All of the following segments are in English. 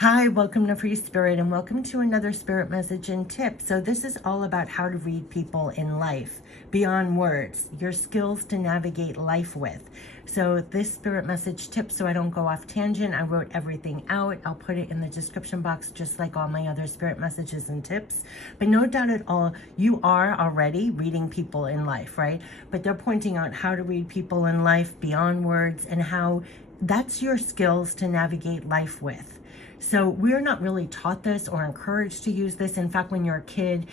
Hi, welcome to Free Spirit and welcome to another spirit message and tip. So this is all about how to read people in life beyond words, your skills to navigate life with. So this spirit message tip, so I don't go off tangent, I wrote everything out. I'll put it in the description box just like all my other spirit messages and tips. But no doubt at all, you are already reading people in life, right? But they're pointing out how to read people in life beyond words and how that's your skills to navigate life with. So we're not really taught this or encouraged to use this. In fact, when you're a kid,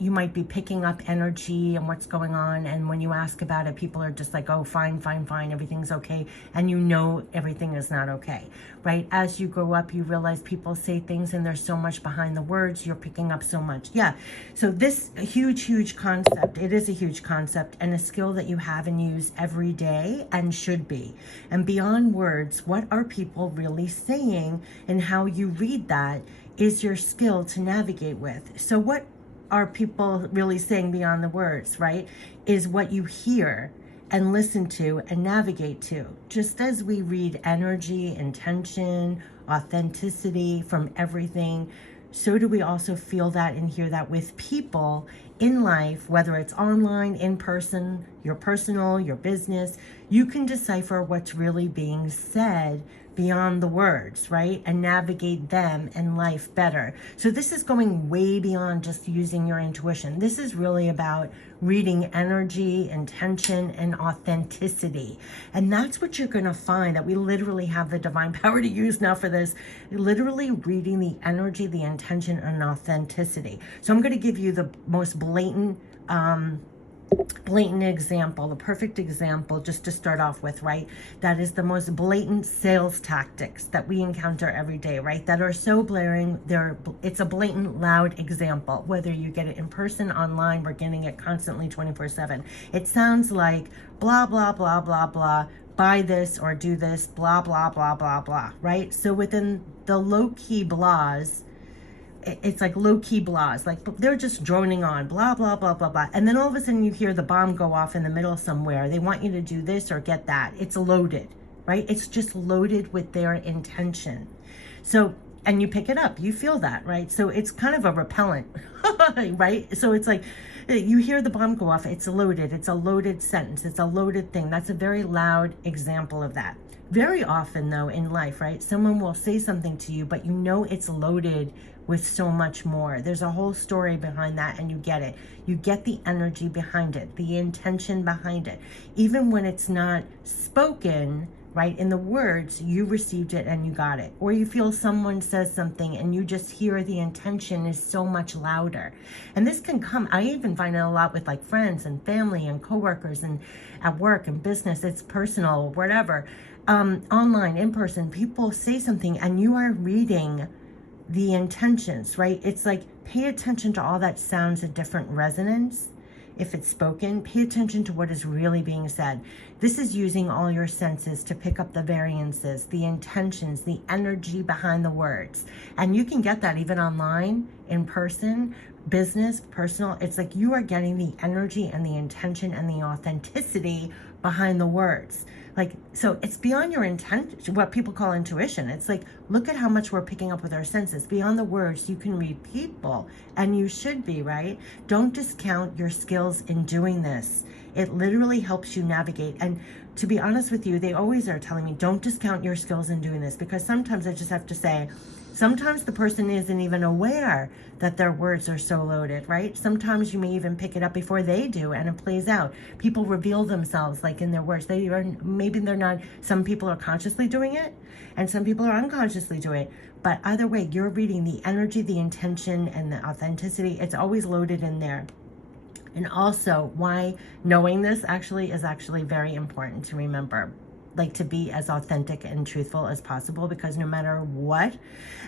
you might be picking up energy and what's going on. And when you ask about it, people are just like, oh, fine, fine, fine, everything's okay. And you know everything is not okay, right? As you grow up, you realize people say things and there's so much behind the words, you're picking up so much. Yeah, so this huge concept, it is a huge concept and a skill that you have and use every day and should be. And beyond words, what are people really saying, and how you read that is your skill to navigate with. So what are people really saying beyond the words, right? Is what you hear and listen to and navigate to. Just as we read energy, intention, authenticity from everything, so do we also feel that and hear that with people in life, whether it's online, in person, your personal, your business. You can decipher what's really being said beyond the words, right? And navigate them and life better. So this is going way beyond just using your intuition. This is really about reading energy, intention, and authenticity. And that's what you're going to find, that we literally have the divine power to use now for this, literally reading the energy, the intention, and authenticity. So I'm going to give you the most blatant example, the perfect example, just to start off with, right? That is the most blatant sales tactics that we encounter every day, right? That are so blaring. It's a blatant, loud example. Whether you get it in person, online, we're getting it constantly 24/7. It sounds like blah, blah, blah, blah, blah, buy this or do this, blah, blah, blah, blah, blah, right? So within the low-key blahs, it's like low-key blahs, like they're just droning on, blah, blah, blah, blah, blah. And then all of a sudden you hear the bomb go off in the middle somewhere. They want you to do this or get that. It's loaded, right? It's just loaded with their intention. So, and you pick it up, you feel that, right? So it's kind of a repellent, right? So it's like, you hear the bomb go off, it's loaded, it's a loaded sentence, it's a loaded thing. That's a very loud example of that. Very often though in life, right, someone will say something to you, but you know it's loaded with so much more. There's a whole story behind that and you get it. You get the energy behind it, the intention behind it. Even when it's not spoken, right, in the words, you received it and you got it. Or you feel someone says something and you just hear the intention is so much louder. And this can come, I even find it a lot with like friends and family and coworkers and at work and business, it's personal, whatever. Online, in person, people say something and you are reading the intentions, right? It's like, pay attention to all that sounds a different resonance. If it's spoken, pay attention to what is really being said. This is using all your senses to pick up the variances, the intentions, the energy behind the words. And you can get that even online, in person, business, personal. It's like you are getting the energy and the intention and the authenticity behind the words. Like, so it's beyond your intent, what people call intuition. It's like, look at how much we're picking up with our senses. Beyond the words, you can read people, and you should be, right? Don't discount your skills in doing this. It literally helps you navigate. And to be honest with you, they always are telling me, don't discount your skills in doing this, because sometimes I just have to say, sometimes the person isn't even aware that their words are so loaded, right? Sometimes you may even pick it up before they do and it plays out. People reveal themselves like in their words. Maybe they're not, some people are consciously doing it and some people are unconsciously doing it. But either way, you're reading the energy, the intention, and the authenticity. It's always loaded in there. And also, why knowing this actually is actually very important to remember. Like, to be as authentic and truthful as possible, because no matter what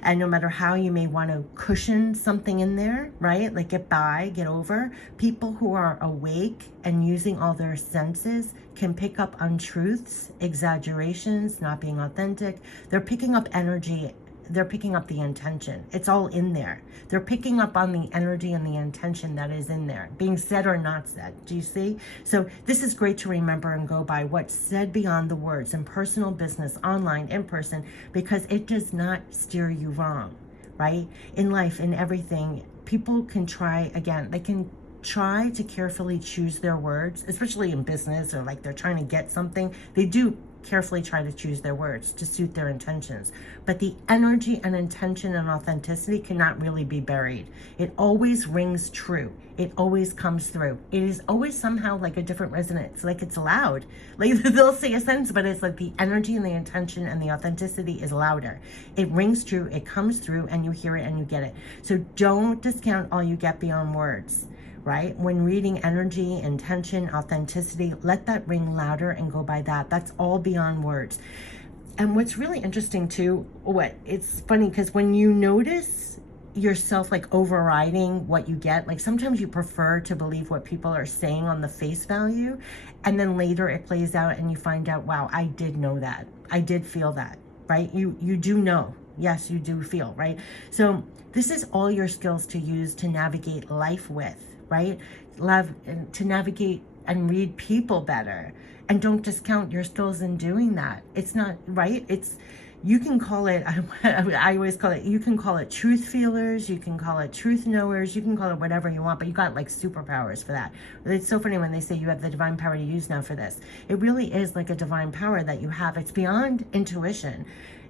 and no matter how you may want to cushion something in there, right, like get by, get over, people who are awake and using all their senses can pick up untruths, exaggerations, not being authentic. They're picking up energy they're picking up the intention. It's all in there. They're picking up on the energy and the intention that is in there, being said or not said. Do you see? So this is great to remember and go by, what's said beyond the words in personal, business, online, in person, because it does not steer you wrong, right? In life, in everything, people can try, again, they can try to carefully choose their words, especially in business, or like they're trying to get something. They do carefully try to choose their words to suit their intentions. But the energy and intention and authenticity cannot really be buried. It always rings true. It always comes through. It is always somehow like a different resonance, like it's loud. Like they'll say a sentence, but it's like the energy and the intention and the authenticity is louder. It rings true, it comes through, and you hear it and you get it. So don't discount all you get beyond words. Right? When reading energy, intention, authenticity, let that ring louder and go by that. That's all beyond words. And what's really interesting too, it's funny because when you notice yourself like overriding what you get, like sometimes you prefer to believe what people are saying on the face value, and then later it plays out and you find out, wow, I did know that. I did feel that, right? You do know. Yes, you do feel, right? So this is all your skills to use to navigate life with, right? Love to navigate and read people better. And don't discount your skills in doing that. It's not, right? You can call it, I always call it, you can call it truth feelers, you can call it truth knowers, you can call it whatever you want, but you got like superpowers for that. It's so funny when they say you have the divine power to use now for this. It really is like a divine power that you have. It's beyond intuition.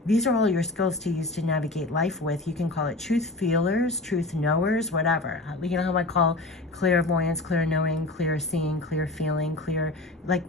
These are all your skills to use to navigate life with. You can call it truth feelers, truth knowers, whatever. You know how I call clairvoyance, clear knowing, clear seeing, clear feeling, clear, like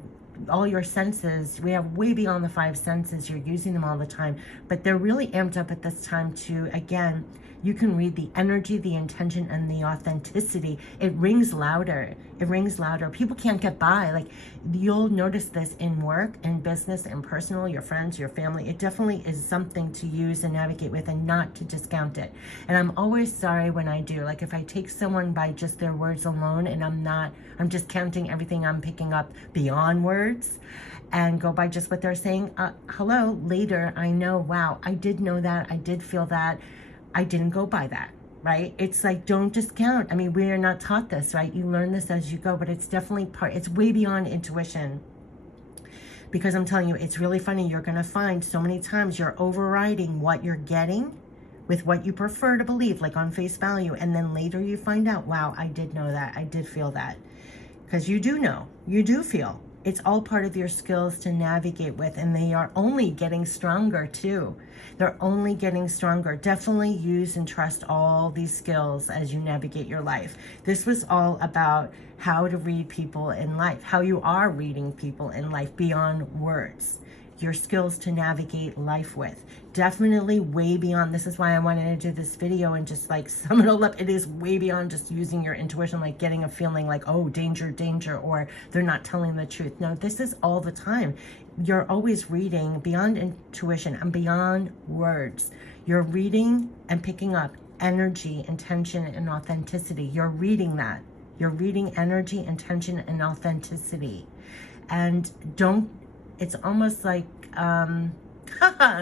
all your senses. We have way beyond the 5 senses. You're using them all the time, but they're really amped up at this time to, again, you can read the energy, the intention, and the authenticity. It rings louder. It rings louder. People can't get by. Like, you'll notice this in work, in business, in personal, your friends, your family. It definitely is something to use and navigate with, and not to discount it. And I'm always sorry when I do. Like, if I take someone by just their words alone, and I'm just counting everything I'm picking up beyond words, and go by just what they're saying. Hello, later, I know, wow, I did know that. I did feel that. I didn't go by that, right? It's like, don't discount. I mean, we are not taught this, right? You learn this as you go, but it's definitely it's way beyond intuition. Because I'm telling you, it's really funny. You're going to find so many times you're overriding what you're getting with what you prefer to believe, like on face value. And then later you find out, wow, I did know that. I did feel that. Because you do know, you do feel. It's all part of your skills to navigate with, and they are only getting stronger too. They're only getting stronger. Definitely use and trust all these skills as you navigate your life. This was all about how to read people in life, how you are reading people in life beyond words. Your skills to navigate life with. Definitely way beyond. This is why I wanted to do this video and just like sum it all up. It is way beyond just using your intuition, like getting a feeling like, oh, danger, danger, or they're not telling the truth. No, this is all the time. You're always reading beyond intuition and beyond words. You're reading and picking up energy, intention, and authenticity. You're reading that. You're reading energy, intention, and authenticity. And it's almost like, I'm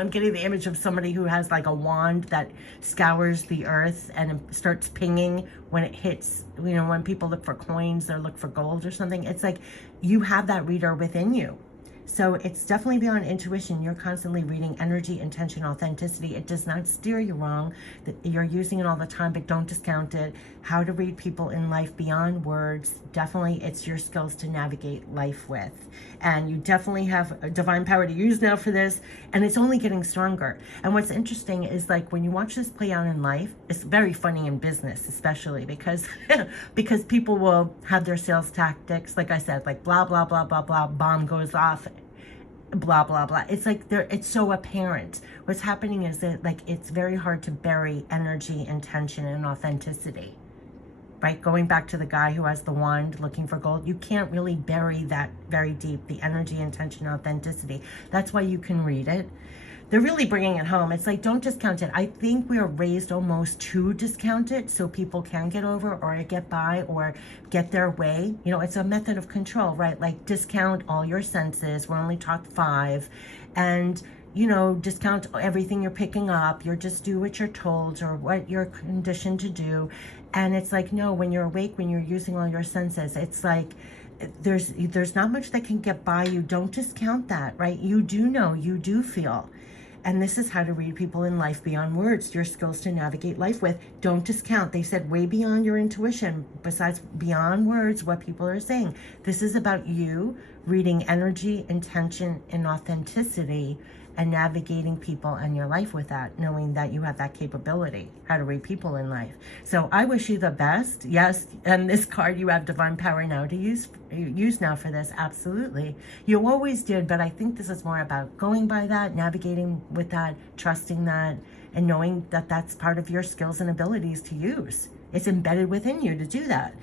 getting the image of somebody who has like a wand that scours the earth and it starts pinging when it hits, when people look for coins or look for gold or something. It's like you have that reader within you. So it's definitely beyond intuition. You're constantly reading energy, intention, authenticity. It does not steer you wrong. You're using it all the time, but don't discount it. How to read people in life beyond words. Definitely, it's your skills to navigate life with. And you definitely have a divine power to use now for this. And it's only getting stronger. And what's interesting is like when you watch this play out in life, it's very funny in business, especially because people will have their sales tactics. Like I said, like blah, blah, blah, blah, blah, bomb goes off. Blah, blah, blah. It's like it's so apparent. What's happening is that like it's very hard to bury energy, intention, and authenticity. Right? Going back to the guy who has the wand looking for gold, you can't really bury that very deep, the energy, intention, authenticity. That's why you can read it. They're really bringing it home. It's like, don't discount it. I think we are raised almost to discount it so people can get over or get by or get their way. It's a method of control, right? Like discount all your senses. We're only taught 5. And discount everything you're picking up. You're just do what you're told or what you're conditioned to do. And it's like, no, when you're awake, when you're using all your senses, it's like there's not much that can get by you. Don't discount that, right? You do know, you do feel. And this is how to read people in life beyond words, your skills to navigate life with. Don't discount. They said way beyond your intuition, besides beyond words, what people are saying. This is about you reading energy, intention, and authenticity and navigating people and your life with that, knowing that you have that capability, how to read people in life. So I wish you the best. Yes, and this card, you have divine power now to use now for this. Absolutely. You always did, but I think this is more about going by that, navigating with that, trusting that, and knowing that that's part of your skills and abilities to use. It's embedded within you to do that.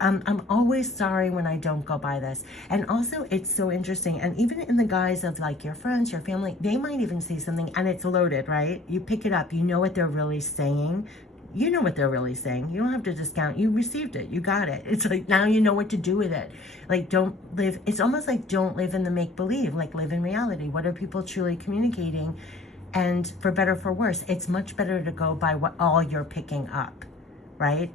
I'm always sorry when I don't go by this. And also, it's so interesting. And even in the guise of like your friends, your family, they might even say something and it's loaded, right? You pick it up. You know what they're really saying. You know what they're really saying. You don't have to discount. You received it. You got it. It's like now you know what to do with it. Like don't live. It's almost like don't live in the make-believe. Like live in reality. What are people truly communicating? And for better or for worse, it's much better to go by what all you're picking up, right?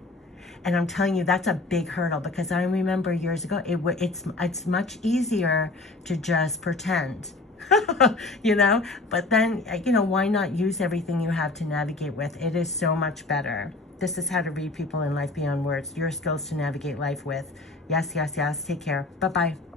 And I'm telling you, that's a big hurdle because I remember years ago, it's much easier to just pretend, but then, why not use everything you have to navigate with? It is so much better. This is how to read people in life beyond words, your skills to navigate life with. Yes, yes, yes. Take care. Bye-bye.